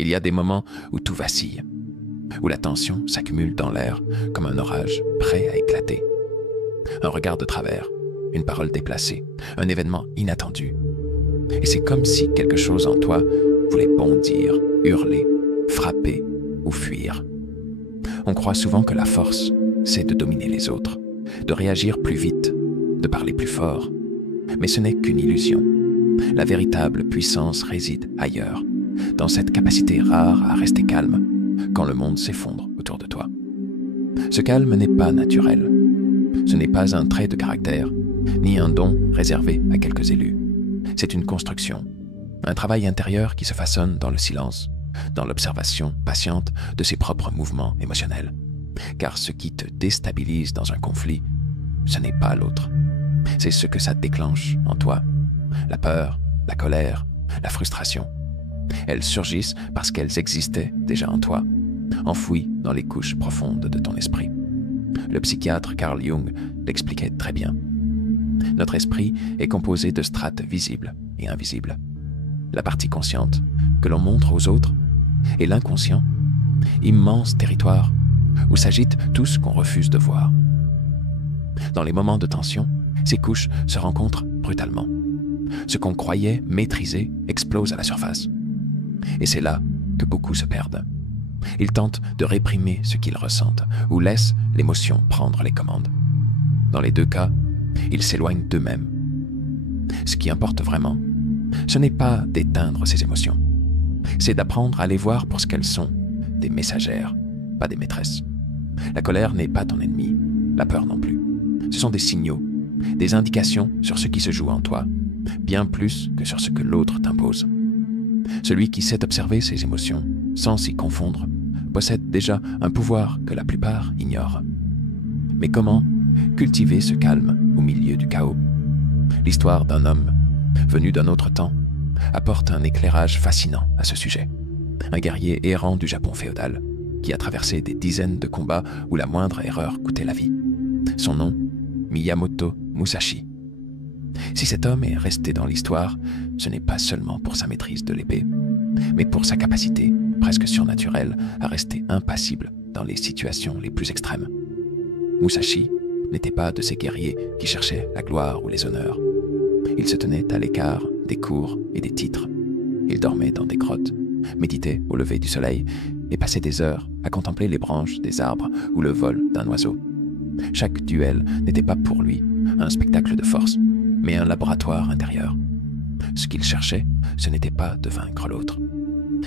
Il y a des moments où tout vacille, où la tension s'accumule dans l'air comme un orage prêt à éclater. Un regard de travers, une parole déplacée, un événement inattendu. Et c'est comme si quelque chose en toi voulait bondir, hurler, frapper ou fuir. On croit souvent que la force, c'est de dominer les autres, de réagir plus vite, de parler plus fort. Mais ce n'est qu'une illusion. La véritable puissance réside ailleurs, dans cette capacité rare à rester calme quand le monde s'effondre autour de toi. Ce calme n'est pas naturel. Ce n'est pas un trait de caractère, ni un don réservé à quelques élus. C'est une construction, un travail intérieur qui se façonne dans le silence, dans l'observation patiente de ses propres mouvements émotionnels. Car ce qui te déstabilise dans un conflit, ce n'est pas l'autre. C'est ce que ça déclenche en toi. La peur, la colère, la frustration. Elles surgissent parce qu'elles existaient déjà en toi, enfouies dans les couches profondes de ton esprit. Le psychiatre Carl Jung l'expliquait très bien. Notre esprit est composé de strates visibles et invisibles. La partie consciente, que l'on montre aux autres, et l'inconscient, immense territoire où s'agite tout ce qu'on refuse de voir. Dans les moments de tension, ces couches se rencontrent brutalement. Ce qu'on croyait maîtriser explose à la surface. Et c'est là que beaucoup se perdent. Ils tentent de réprimer ce qu'ils ressentent ou laissent l'émotion prendre les commandes. Dans les deux cas, ils s'éloignent d'eux-mêmes. Ce qui importe vraiment, ce n'est pas d'éteindre ces émotions. C'est d'apprendre à les voir pour ce qu'elles sont, des messagères, pas des maîtresses. La colère n'est pas ton ennemi, la peur non plus. Ce sont des signaux, des indications sur ce qui se joue en toi, bien plus que sur ce que l'autre t'impose. Celui qui sait observer ses émotions, sans s'y confondre, possède déjà un pouvoir que la plupart ignorent. Mais comment cultiver ce calme au milieu du chaos? L'histoire d'un homme, venu d'un autre temps, apporte un éclairage fascinant à ce sujet. Un guerrier errant du Japon féodal, qui a traversé des dizaines de combats où la moindre erreur coûtait la vie. Son nom, Miyamoto Musashi. Si cet homme est resté dans l'histoire, ce n'est pas seulement pour sa maîtrise de l'épée, mais pour sa capacité, presque surnaturelle, à rester impassible dans les situations les plus extrêmes. Musashi n'était pas de ces guerriers qui cherchaient la gloire ou les honneurs. Il se tenait à l'écart des cours et des titres. Il dormait dans des grottes, méditait au lever du soleil et passait des heures à contempler les branches des arbres ou le vol d'un oiseau. Chaque duel n'était pas pour lui un spectacle de force, mais un laboratoire intérieur. Ce qu'il cherchait, ce n'était pas de vaincre l'autre,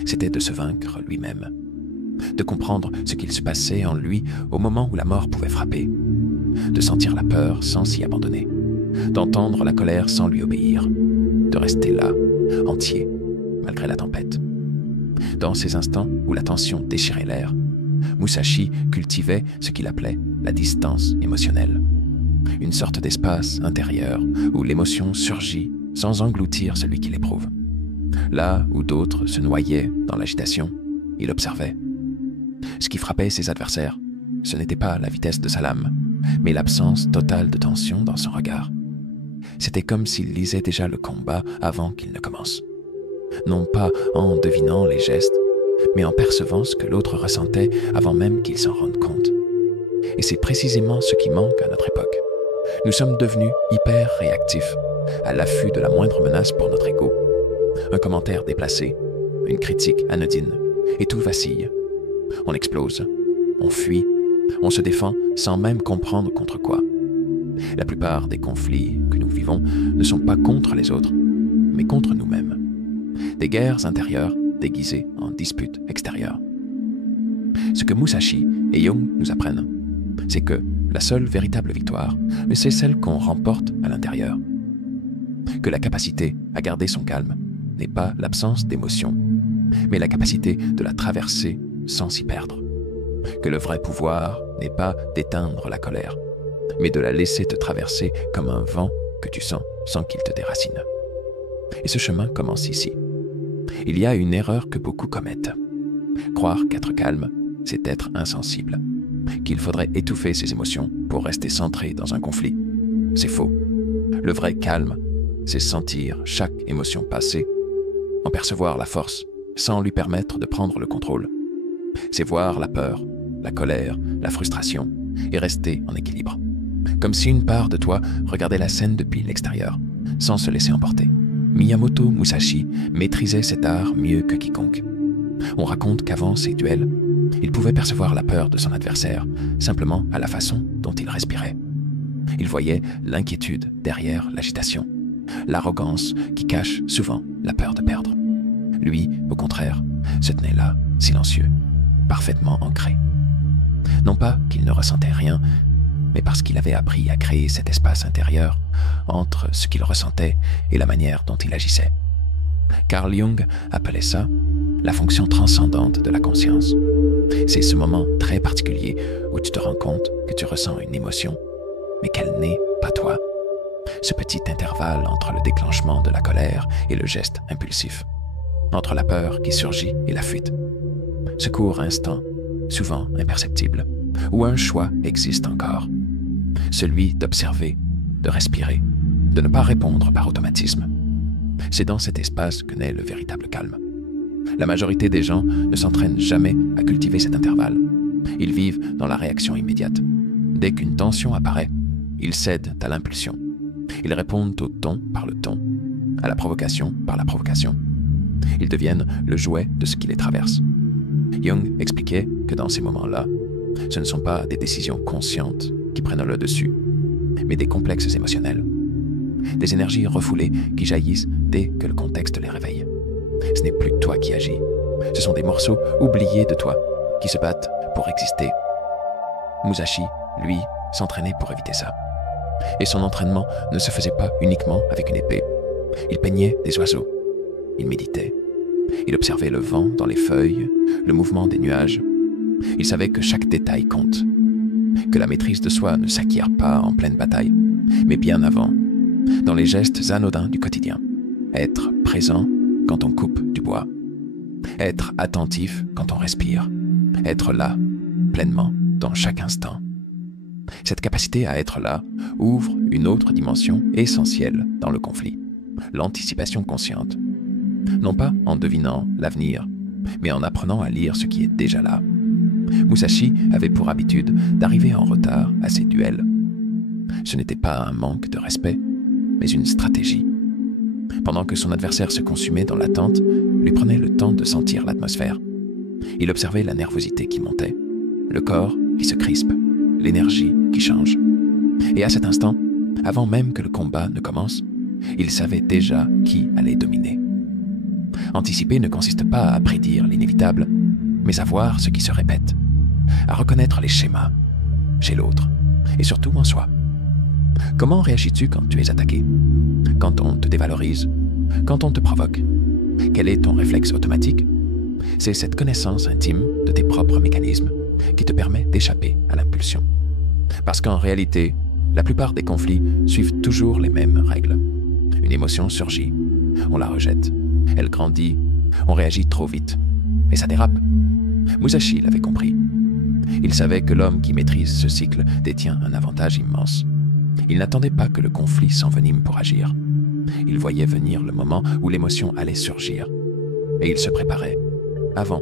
c'était de se vaincre lui-même, de comprendre ce qu'il se passait en lui au moment où la mort pouvait frapper, de sentir la peur sans s'y abandonner, d'entendre la colère sans lui obéir, de rester là, entier, malgré la tempête. Dans ces instants où la tension déchirait l'air, Musashi cultivait ce qu'il appelait la distance émotionnelle, une sorte d'espace intérieur où l'émotion surgit sans engloutir celui qui l'éprouve. Là où d'autres se noyaient dans l'agitation, il observait. Ce qui frappait ses adversaires, ce n'était pas la vitesse de sa lame, mais l'absence totale de tension dans son regard. C'était comme s'il lisait déjà le combat avant qu'il ne commence. Non pas en devinant les gestes, mais en percevant ce que l'autre ressentait avant même qu'il s'en rende compte. Et c'est précisément ce qui manque à notre époque. Nous sommes devenus hyper réactifs, à l'affût de la moindre menace pour notre ego. Un commentaire déplacé, une critique anodine, et tout vacille. On explose, on fuit, on se défend sans même comprendre contre quoi. La plupart des conflits que nous vivons ne sont pas contre les autres, mais contre nous-mêmes. Des guerres intérieures déguisées en disputes extérieures. Ce que Musashi et Jung nous apprennent, c'est que la seule véritable victoire, c'est celle qu'on remporte à l'intérieur. Que la capacité à garder son calme n'est pas l'absence d'émotion, mais la capacité de la traverser sans s'y perdre. Que le vrai pouvoir n'est pas d'éteindre la colère, mais de la laisser te traverser comme un vent que tu sens sans qu'il te déracine. Et ce chemin commence ici. Il y a une erreur que beaucoup commettent. Croire qu'être calme, c'est être insensible, qu'il faudrait étouffer ses émotions pour rester centré dans un conflit. C'est faux. Le vrai calme, c'est sentir chaque émotion passer, en percevoir la force sans lui permettre de prendre le contrôle. C'est voir la peur, la colère, la frustration et rester en équilibre. Comme si une part de toi regardait la scène depuis l'extérieur, sans se laisser emporter. Miyamoto Musashi maîtrisait cet art mieux que quiconque. On raconte qu'avant ces duels, il pouvait percevoir la peur de son adversaire simplement à la façon dont il respirait. Il voyait l'inquiétude derrière l'agitation, l'arrogance qui cache souvent la peur de perdre. Lui, au contraire, se tenait là, silencieux, parfaitement ancré. Non pas qu'il ne ressentait rien, mais parce qu'il avait appris à créer cet espace intérieur entre ce qu'il ressentait et la manière dont il agissait. Carl Jung appelait ça la fonction transcendante de la conscience. C'est ce moment très particulier où tu te rends compte que tu ressens une émotion, mais qu'elle n'est pas toi. Ce petit intervalle entre le déclenchement de la colère et le geste impulsif, entre la peur qui surgit et la fuite. Ce court instant, souvent imperceptible, où un choix existe encore, celui d'observer, de respirer, de ne pas répondre par automatisme. C'est dans cet espace que naît le véritable calme. La majorité des gens ne s'entraînent jamais à cultiver cet intervalle. Ils vivent dans la réaction immédiate. Dès qu'une tension apparaît, ils cèdent à l'impulsion. Ils répondent au ton par le ton, à la provocation par la provocation. Ils deviennent le jouet de ce qui les traverse. Jung expliquait que dans ces moments-là, ce ne sont pas des décisions conscientes qui prennent le dessus, mais des complexes émotionnels. Des énergies refoulées qui jaillissent dès que le contexte les réveille. Ce n'est plus toi qui agis, ce sont des morceaux oubliés de toi qui se battent pour exister. Musashi, lui, s'entraînait pour éviter ça. Et son entraînement ne se faisait pas uniquement avec une épée. Il peignait des oiseaux, il méditait, il observait le vent dans les feuilles, le mouvement des nuages. Il savait que chaque détail compte, que la maîtrise de soi ne s'acquiert pas en pleine bataille, mais bien avant, dans les gestes anodins du quotidien. Être présent quand on coupe du bois, être attentif quand on respire, être là, pleinement, dans chaque instant. Cette capacité à être là ouvre une autre dimension essentielle dans le conflit, l'anticipation consciente. Non pas en devinant l'avenir, mais en apprenant à lire ce qui est déjà là. Musashi avait pour habitude d'arriver en retard à ses duels. Ce n'était pas un manque de respect, mais une stratégie. Pendant que son adversaire se consumait dans l'attente, lui prenait le temps de sentir l'atmosphère. Il observait la nervosité qui montait, le corps qui se crispe, l'énergie qui change. Et à cet instant, avant même que le combat ne commence, il savait déjà qui allait dominer. Anticiper ne consiste pas à prédire l'inévitable, mais à voir ce qui se répète, à reconnaître les schémas chez l'autre et surtout en soi. Comment réagis-tu quand tu es attaqué? Quand on te dévalorise? Quand on te provoque? Quel est ton réflexe automatique? C'est cette connaissance intime de tes propres mécanismes qui te permet d'échapper à l'impulsion. Parce qu'en réalité, la plupart des conflits suivent toujours les mêmes règles. Une émotion surgit, on la rejette, elle grandit, on réagit trop vite, et ça dérape. Musashi l'avait compris. Il savait que l'homme qui maîtrise ce cycle détient un avantage immense. Il n'attendait pas que le conflit s'envenime pour agir. Il voyait venir le moment où l'émotion allait surgir, et il se préparait avant.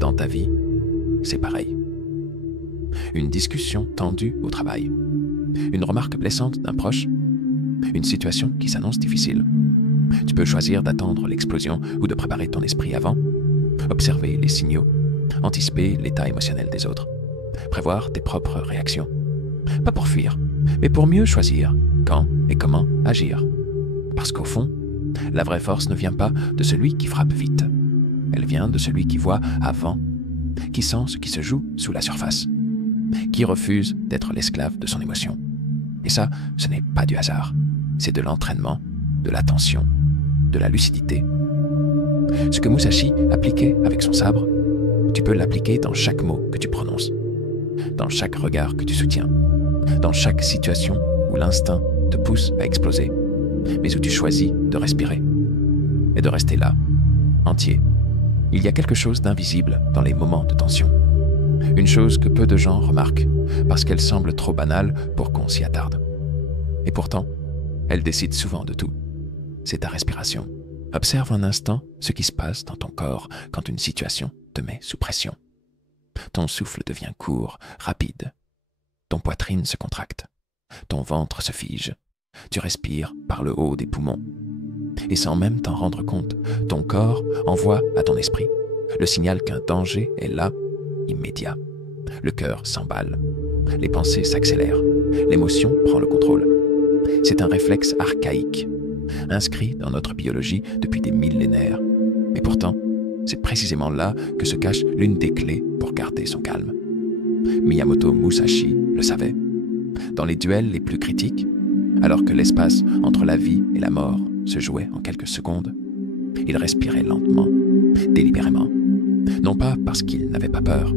Dans ta vie, c'est pareil. Une discussion tendue au travail, une remarque blessante d'un proche, une situation qui s'annonce difficile. Tu peux choisir d'attendre l'explosion ou de préparer ton esprit avant, observer les signaux, anticiper l'état émotionnel des autres, prévoir tes propres réactions. Pas pour fuir, mais pour mieux choisir quand et comment agir. Parce qu'au fond, la vraie force ne vient pas de celui qui frappe vite. Elle vient de celui qui voit avant, qui sent ce qui se joue sous la surface, qui refuse d'être l'esclave de son émotion. Et ça, ce n'est pas du hasard. C'est de l'entraînement, de l'attention, de la lucidité. Ce que Musashi appliquait avec son sabre, tu peux l'appliquer dans chaque mot que tu prononces, dans chaque regard que tu soutiens, dans chaque situation où l'instinct te pousse à exploser, mais où tu choisis de respirer et de rester là, entier. Il y a quelque chose d'invisible dans les moments de tension. Une chose que peu de gens remarquent parce qu'elle semble trop banale pour qu'on s'y attarde. Et pourtant, elle décide souvent de tout. C'est ta respiration, Observe un instant ce qui se passe dans ton corps quand une situation te met sous pression. Ton souffle devient court, rapide. Ton poitrine se contracte. Ton ventre se fige. Tu respires par le haut des poumons. Et sans même t'en rendre compte, ton corps envoie à ton esprit le signal qu'un danger est là, immédiat. Le cœur s'emballe. Les pensées s'accélèrent. L'émotion prend le contrôle. C'est un réflexe archaïque, inscrit dans notre biologie depuis des millénaires. Et pourtant, c'est précisément là que se cache l'une des clés pour garder son calme. Miyamoto Musashi le savait. Dans les duels les plus critiques, alors que l'espace entre la vie et la mort se jouait en quelques secondes, il respirait lentement, délibérément. Non pas parce qu'il n'avait pas peur,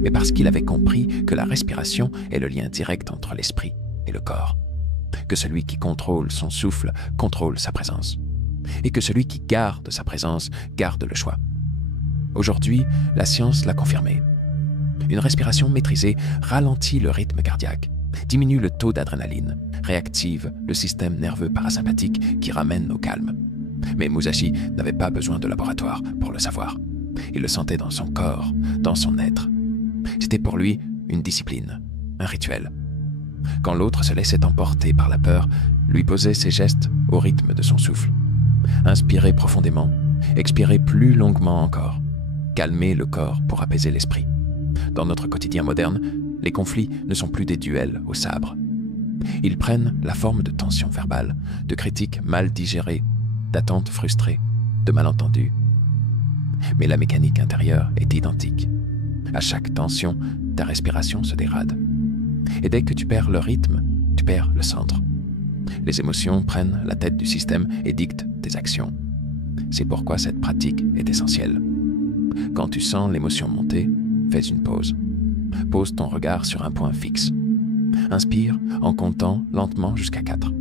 mais parce qu'il avait compris que la respiration est le lien direct entre l'esprit et le corps. Que celui qui contrôle son souffle contrôle sa présence. Et que celui qui garde sa présence garde le choix. Aujourd'hui, la science l'a confirmé. Une respiration maîtrisée ralentit le rythme cardiaque, diminue le taux d'adrénaline, réactive le système nerveux parasympathique qui ramène au calme. Mais Musashi n'avait pas besoin de laboratoire pour le savoir. Il le sentait dans son corps, dans son être. C'était pour lui une discipline, un rituel. Quand l'autre se laissait emporter par la peur, lui posait ses gestes au rythme de son souffle. Inspirer profondément, expirer plus longuement encore. Calmer le corps pour apaiser l'esprit. Dans notre quotidien moderne, les conflits ne sont plus des duels au sabre. Ils prennent la forme de tensions verbales, de critiques mal digérées, d'attentes frustrées, de malentendus. Mais la mécanique intérieure est identique. À chaque tension, ta respiration se dérade. Et dès que tu perds le rythme, tu perds le centre. Les émotions prennent la tête du système et dictent tes actions. C'est pourquoi cette pratique est essentielle. Quand tu sens l'émotion monter, fais une pause. Pose ton regard sur un point fixe. Inspire en comptant lentement jusqu'à 4.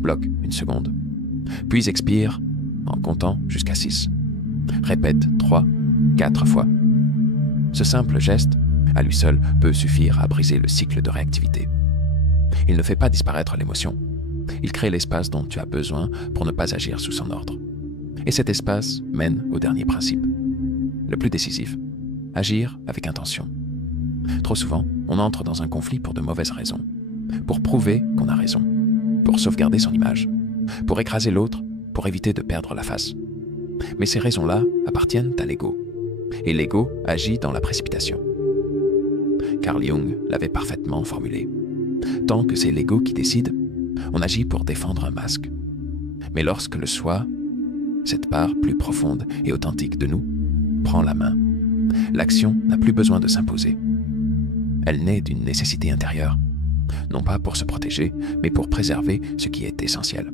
Bloque une seconde. Puis expire en comptant jusqu'à 6. Répète 3, 4 fois. Ce simple geste, à lui seul, peut suffire à briser le cycle de réactivité. Il ne fait pas disparaître l'émotion. Il crée l'espace dont tu as besoin pour ne pas agir sous son ordre. Et cet espace mène au dernier principe, le plus décisif, agir avec intention. Trop souvent, on entre dans un conflit pour de mauvaises raisons, pour prouver qu'on a raison, pour sauvegarder son image, pour écraser l'autre, pour éviter de perdre la face. Mais ces raisons-là appartiennent à l'ego, et l'ego agit dans la précipitation. Carl Jung l'avait parfaitement formulé. Tant que c'est l'ego qui décide, on agit pour défendre un masque. Mais lorsque le soi, cette part plus profonde et authentique de nous, prend la main, l'action n'a plus besoin de s'imposer. Elle naît d'une nécessité intérieure, non pas pour se protéger, mais pour préserver ce qui est essentiel.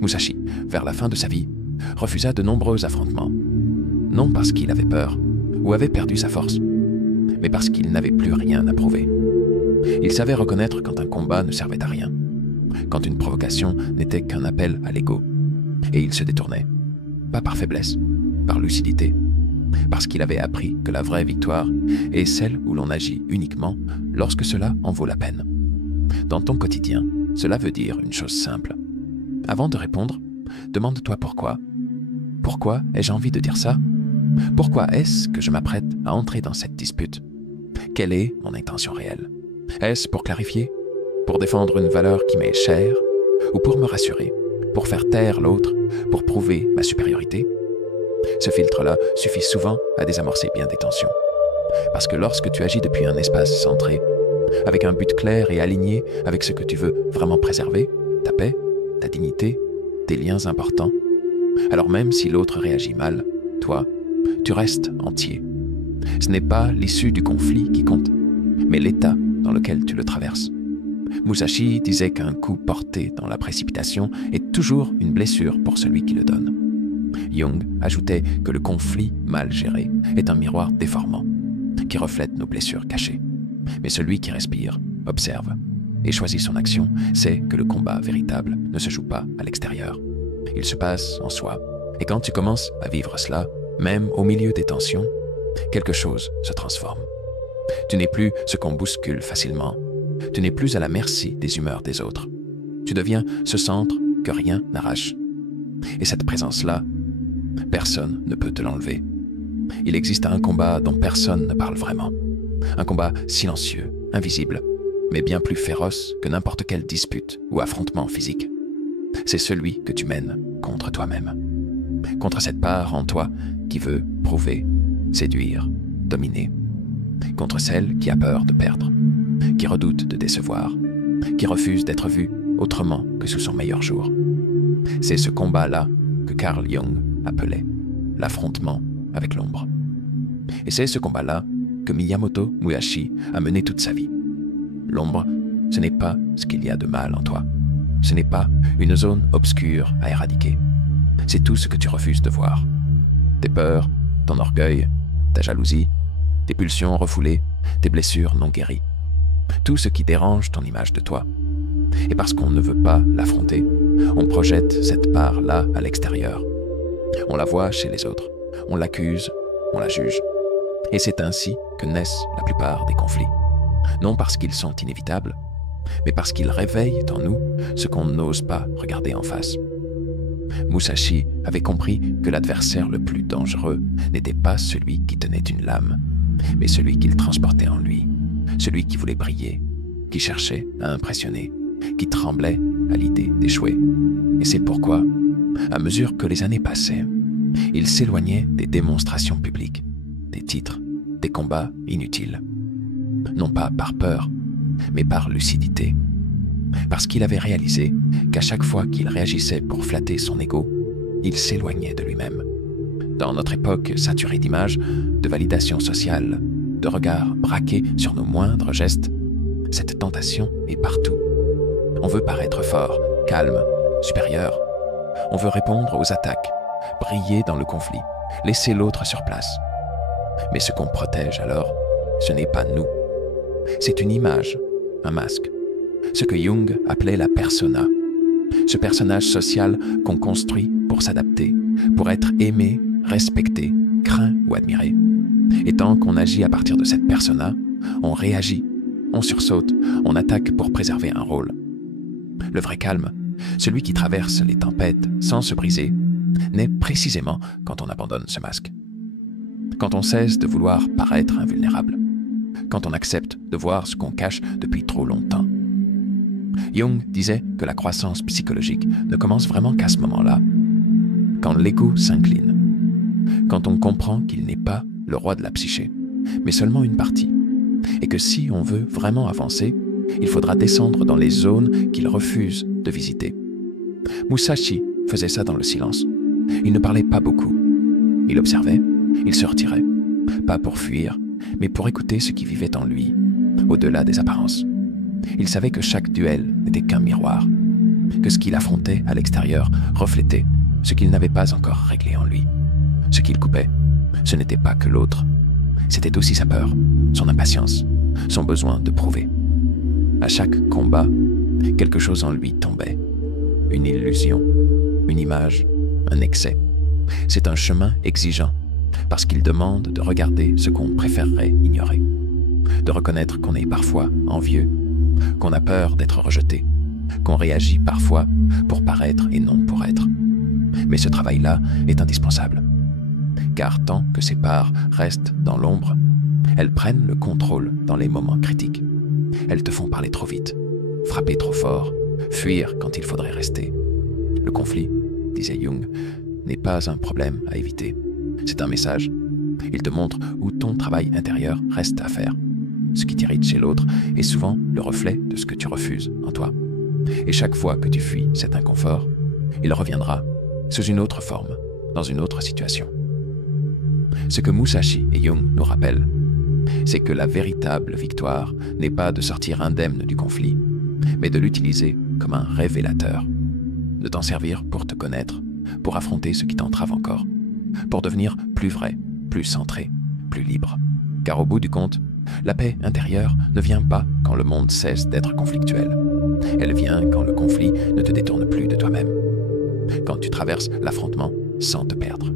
Musashi, vers la fin de sa vie, refusa de nombreux affrontements, non parce qu'il avait peur ou avait perdu sa force, mais parce qu'il n'avait plus rien à prouver. Il savait reconnaître quand un combat ne servait à rien, quand une provocation n'était qu'un appel à l'ego, et il se détournait, pas par faiblesse, par lucidité, parce qu'il avait appris que la vraie victoire est celle où l'on agit uniquement lorsque cela en vaut la peine. Dans ton quotidien, cela veut dire une chose simple. Avant de répondre, demande-toi pourquoi. Pourquoi ai-je envie de dire ça? Pourquoi est-ce que je m'apprête à entrer dans cette dispute? Quelle est mon intention réelle? Est-ce pour clarifier? Pour défendre une valeur qui m'est chère? Ou pour me rassurer? Pour faire taire l'autre? Pour prouver ma supériorité? Ce filtre-là suffit souvent à désamorcer bien des tensions. Parce que lorsque tu agis depuis un espace centré, avec un but clair et aligné avec ce que tu veux vraiment préserver, ta paix, ta dignité, tes liens importants, alors même si l'autre réagit mal, toi, tu restes entier. Ce n'est pas l'issue du conflit qui compte, mais l'état dans lequel tu le traverses. Musashi disait qu'un coup porté dans la précipitation est toujours une blessure pour celui qui le donne. Jung ajoutait que le conflit mal géré est un miroir déformant, qui reflète nos blessures cachées. Mais celui qui respire, observe et choisit son action sait que le combat véritable ne se joue pas à l'extérieur. Il se passe en soi. Et quand tu commences à vivre cela, même au milieu des tensions, quelque chose se transforme. Tu n'es plus ce qu'on bouscule facilement. Tu n'es plus à la merci des humeurs des autres. Tu deviens ce centre que rien n'arrache. Et cette présence-là, personne ne peut te l'enlever. Il existe un combat dont personne ne parle vraiment. Un combat silencieux, invisible, mais bien plus féroce que n'importe quelle dispute ou affrontement physique. C'est celui que tu mènes contre toi-même. Contre cette part en toi qui veut prouver, séduire, dominer. Contre celle qui a peur de perdre, qui redoute de décevoir, qui refuse d'être vue autrement que sous son meilleur jour. C'est ce combat-là que Carl Jung appelait l'affrontement avec l'ombre. Et c'est ce combat-là que Miyamoto Musashi a mené toute sa vie. L'ombre, ce n'est pas ce qu'il y a de mal en toi. Ce n'est pas une zone obscure à éradiquer. C'est tout ce que tu refuses de voir. Tes peurs, ton orgueil, ta jalousie, tes pulsions refoulées, tes blessures non guéries. Tout ce qui dérange ton image de toi. Et parce qu'on ne veut pas l'affronter, on projette cette part-là à l'extérieur. On la voit chez les autres, on l'accuse, on la juge. Et c'est ainsi que naissent la plupart des conflits. Non parce qu'ils sont inévitables, mais parce qu'ils réveillent en nous ce qu'on n'ose pas regarder en face. Musashi avait compris que l'adversaire le plus dangereux n'était pas celui qui tenait une lame, mais celui qu'il transportait en lui, celui qui voulait briller, qui cherchait à impressionner, qui tremblait à l'idée d'échouer. Et c'est pourquoi, à mesure que les années passaient, il s'éloignait des démonstrations publiques, des titres, des combats inutiles. Non pas par peur, mais par lucidité. Parce qu'il avait réalisé qu'à chaque fois qu'il réagissait pour flatter son ego, il s'éloignait de lui-même. Dans notre époque saturée d'images, de validation sociale, de regards braqués sur nos moindres gestes, cette tentation est partout. On veut paraître fort, calme, supérieur. On veut répondre aux attaques, briller dans le conflit, laisser l'autre sur place. Mais ce qu'on protège alors, ce n'est pas nous. C'est une image, un masque. Ce que Jung appelait la persona. Ce personnage social qu'on construit pour s'adapter, pour être aimé, respecté, craint ou admiré. Et tant qu'on agit à partir de cette persona, on réagit, on sursaute, on attaque pour préserver un rôle. Le vrai calme, celui qui traverse les tempêtes sans se briser, naît précisément quand on abandonne ce masque. Quand on cesse de vouloir paraître invulnérable. Quand on accepte de voir ce qu'on cache depuis trop longtemps. Jung disait que la croissance psychologique ne commence vraiment qu'à ce moment-là, quand l'ego s'incline, quand on comprend qu'il n'est pas le roi de la psyché, mais seulement une partie, et que si on veut vraiment avancer, il faudra descendre dans les zones qu'il refuse de visiter. Musashi faisait ça dans le silence. Il ne parlait pas beaucoup. Il observait, il se retirait, pas pour fuir, mais pour écouter ce qui vivait en lui, au-delà des apparences. Il savait que chaque duel n'était qu'un miroir, que ce qu'il affrontait à l'extérieur reflétait ce qu'il n'avait pas encore réglé en lui. Ce qu'il coupait, ce n'était pas que l'autre, c'était aussi sa peur, son impatience, son besoin de prouver. À chaque combat, quelque chose en lui tombait. Une illusion, une image, un excès. C'est un chemin exigeant, parce qu'il demande de regarder ce qu'on préférerait ignorer, de reconnaître qu'on est parfois envieux, qu'on a peur d'être rejeté, qu'on réagit parfois pour paraître et non pour être. Mais ce travail-là est indispensable, car tant que ces parts restent dans l'ombre, elles prennent le contrôle dans les moments critiques. Elles te font parler trop vite, frapper trop fort, fuir quand il faudrait rester. Le conflit, disait Jung, n'est pas un problème à éviter. C'est un message. Il te montre où ton travail intérieur reste à faire. Ce qui t'irrite chez l'autre est souvent le reflet de ce que tu refuses en toi. Et chaque fois que tu fuis cet inconfort, il reviendra sous une autre forme, dans une autre situation. Ce que Musashi et Jung nous rappellent, c'est que la véritable victoire n'est pas de sortir indemne du conflit, mais de l'utiliser comme un révélateur, de t'en servir pour te connaître, pour affronter ce qui t'entrave encore, pour devenir plus vrai, plus centré, plus libre. Car au bout du compte, la paix intérieure ne vient pas quand le monde cesse d'être conflictuel. Elle vient quand le conflit ne te détourne plus de toi-même. Quand tu traverses l'affrontement sans te perdre.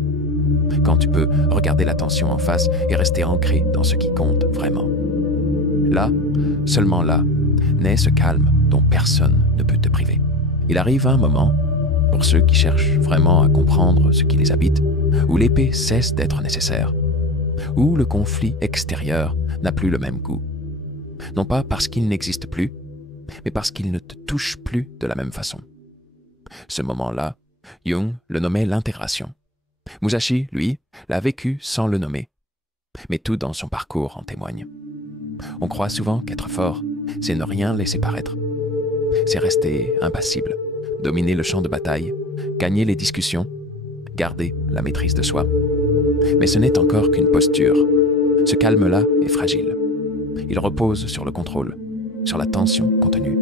Quand tu peux regarder la tension en face et rester ancré dans ce qui compte vraiment. Là, seulement là, naît ce calme dont personne ne peut te priver. Il arrive un moment pour ceux qui cherchent vraiment à comprendre ce qui les habite, où l'épée cesse d'être nécessaire, où le conflit extérieur n'a plus le même goût. Non pas parce qu'il n'existe plus, mais parce qu'il ne te touche plus de la même façon. Ce moment-là, Jung le nommait l'intégration. Musashi, lui, l'a vécu sans le nommer. Mais tout dans son parcours en témoigne. On croit souvent qu'être fort, c'est ne rien laisser paraître. C'est rester impassible, dominer le champ de bataille, gagner les discussions, garder la maîtrise de soi. Mais ce n'est encore qu'une posture. Ce calme-là est fragile. Il repose sur le contrôle, sur la tension contenue.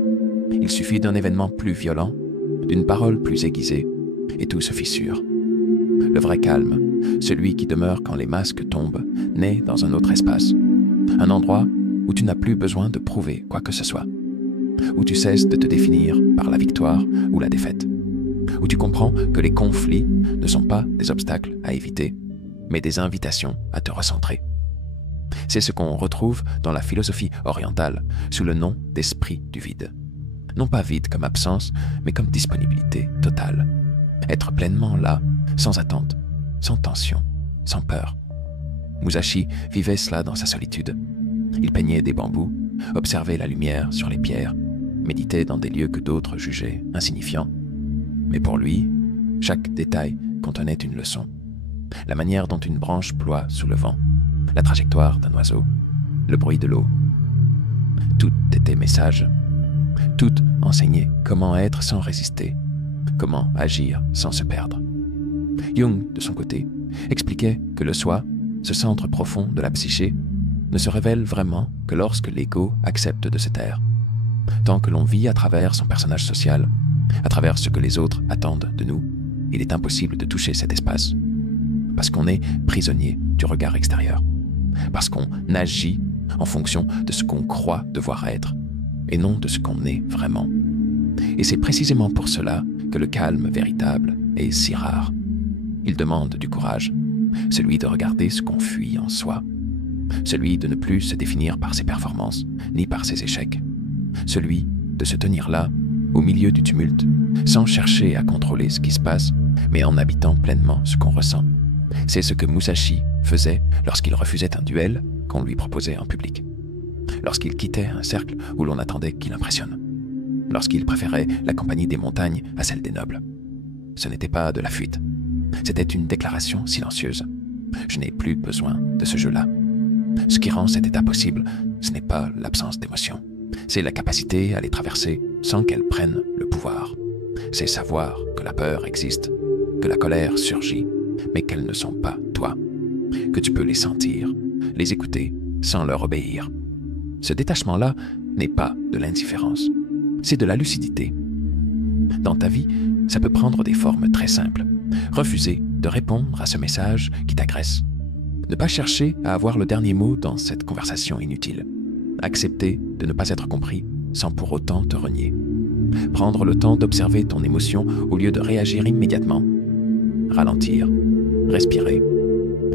Il suffit d'un événement plus violent, d'une parole plus aiguisée, et tout se fissure. Le vrai calme, celui qui demeure quand les masques tombent, naît dans un autre espace. Un endroit où tu n'as plus besoin de prouver quoi que ce soit. Où tu cesses de te définir par la victoire ou la défaite. Où tu comprends que les conflits ne sont pas des obstacles à éviter, mais des invitations à te recentrer. C'est ce qu'on retrouve dans la philosophie orientale sous le nom d'esprit du vide. Non pas vide comme absence, mais comme disponibilité totale. Être pleinement là, sans attente, sans tension, sans peur. Musashi vivait cela dans sa solitude. Il peignait des bambous, observait la lumière sur les pierres, méditait dans des lieux que d'autres jugeaient insignifiants. Mais pour lui, chaque détail contenait une leçon. La manière dont une branche ploie sous le vent, la trajectoire d'un oiseau, le bruit de l'eau. Tout était message. Tout enseignait comment être sans résister, comment agir sans se perdre. Jung, de son côté, expliquait que le soi, ce centre profond de la psyché, ne se révèle vraiment que lorsque l'ego accepte de se taire. Tant que l'on vit à travers son personnage social, à travers ce que les autres attendent de nous, il est impossible de toucher cet espace. Parce qu'on est prisonnier du regard extérieur. Parce qu'on agit en fonction de ce qu'on croit devoir être, et non de ce qu'on est vraiment. Et c'est précisément pour cela que le calme véritable est si rare. Il demande du courage, celui de regarder ce qu'on fuit en soi, celui de ne plus se définir par ses performances, ni par ses échecs, celui de se tenir là, au milieu du tumulte, sans chercher à contrôler ce qui se passe, mais en habitant pleinement ce qu'on ressent. C'est ce que Musashi faisait lorsqu'il refusait un duel qu'on lui proposait en public, lorsqu'il quittait un cercle où l'on attendait qu'il impressionne, lorsqu'il préférait la compagnie des montagnes à celle des nobles. Ce n'était pas de la fuite, c'était une déclaration silencieuse. Je n'ai plus besoin de ce jeu-là. Ce qui rend cet état possible, ce n'est pas l'absence d'émotion, c'est la capacité à les traverser sans qu'elles prennent le pouvoir. C'est savoir que la peur existe, que la colère surgit, mais qu'elles ne sont pas toi, que tu peux les sentir, les écouter sans leur obéir. Ce détachement-là n'est pas de l'indifférence, c'est de la lucidité. Dans ta vie, ça peut prendre des formes très simples. Refuser de répondre à ce message qui t'agresse. Ne pas chercher à avoir le dernier mot dans cette conversation inutile. Accepter de ne pas être compris sans pour autant te renier. Prendre le temps d'observer ton émotion au lieu de réagir immédiatement. Ralentir, respirer.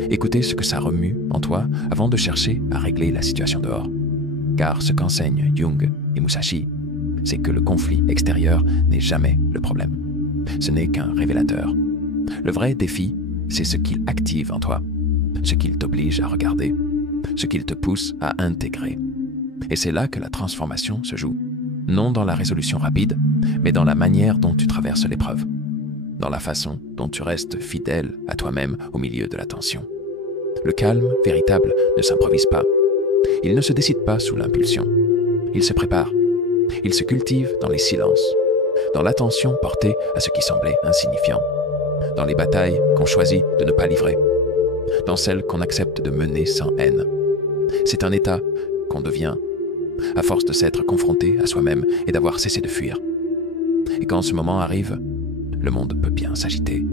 Écouter ce que ça remue en toi avant de chercher à régler la situation dehors. Car ce qu'enseignent Jung et Musashi, c'est que le conflit extérieur n'est jamais le problème. Ce n'est qu'un révélateur. Le vrai défi, c'est ce qu'il active en toi, ce qu'il t'oblige à regarder, ce qu'il te pousse à intégrer. Et c'est là que la transformation se joue, non dans la résolution rapide, mais dans la manière dont tu traverses l'épreuve, dans la façon dont tu restes fidèle à toi-même au milieu de la tension. Le calme véritable ne s'improvise pas. Il ne se décide pas sous l'impulsion. Il se prépare. Il se cultive dans les silences, dans l'attention portée à ce qui semblait insignifiant, dans les batailles qu'on choisit de ne pas livrer, dans celles qu'on accepte de mener sans haine. C'est un état qu'on devient, à force de s'être confronté à soi-même et d'avoir cessé de fuir. Et quand ce moment arrive, le monde peut bien s'agiter.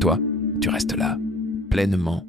Toi, tu restes là, pleinement